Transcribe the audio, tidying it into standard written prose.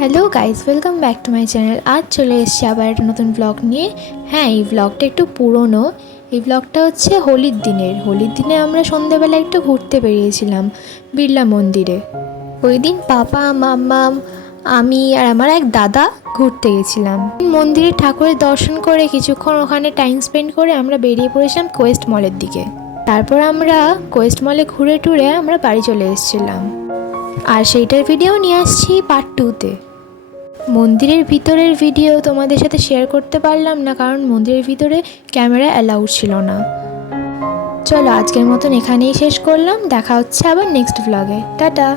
Hello guys, welcome back to my channel. আজ চলে এসেছি আবার একটা নতুন ব্লগ নিয়ে। হ্যাঁ, এই ব্লগটা একটু পুরনো। এই ব্লগটা হচ্ছে হোলির দিনে আমরা সন্ধ্যেবেলা একটু ঘুরতে বেরিয়েছিলাম বিড়লা মন্দিরে। ওই দিন পাপা, মাম্মাম, আমি আর আমার এক দাদা ঘুরতে গেছিলাম মন্দিরে। ঠাকুরের দর্শন করে কিছুক্ষণ ওখানে টাইম স্পেন্ড করে আমরা বেরিয়ে পড়েছিলাম কোয়েস্ট মলের দিকে। তারপর আমরা কোয়েস্ট মলে ঘুরে টুরে আমরা বাড়ি চলে এসেছিলাম। আর সেইটার ভিডিও নিয়ে আসছি পার্ট 2-তে। মন্দিরের ভিতরের ভিডিও তোমাদের সাথে শেয়ার করতে পারলাম না, কারণ মন্দিরের ভিতরে ক্যামেরা অ্যালাউড ছিল না। চলো আজকের মতন এখানেই শেষ করলাম, দেখা হচ্ছে আবার নেক্সট ব্লগে। টাটা।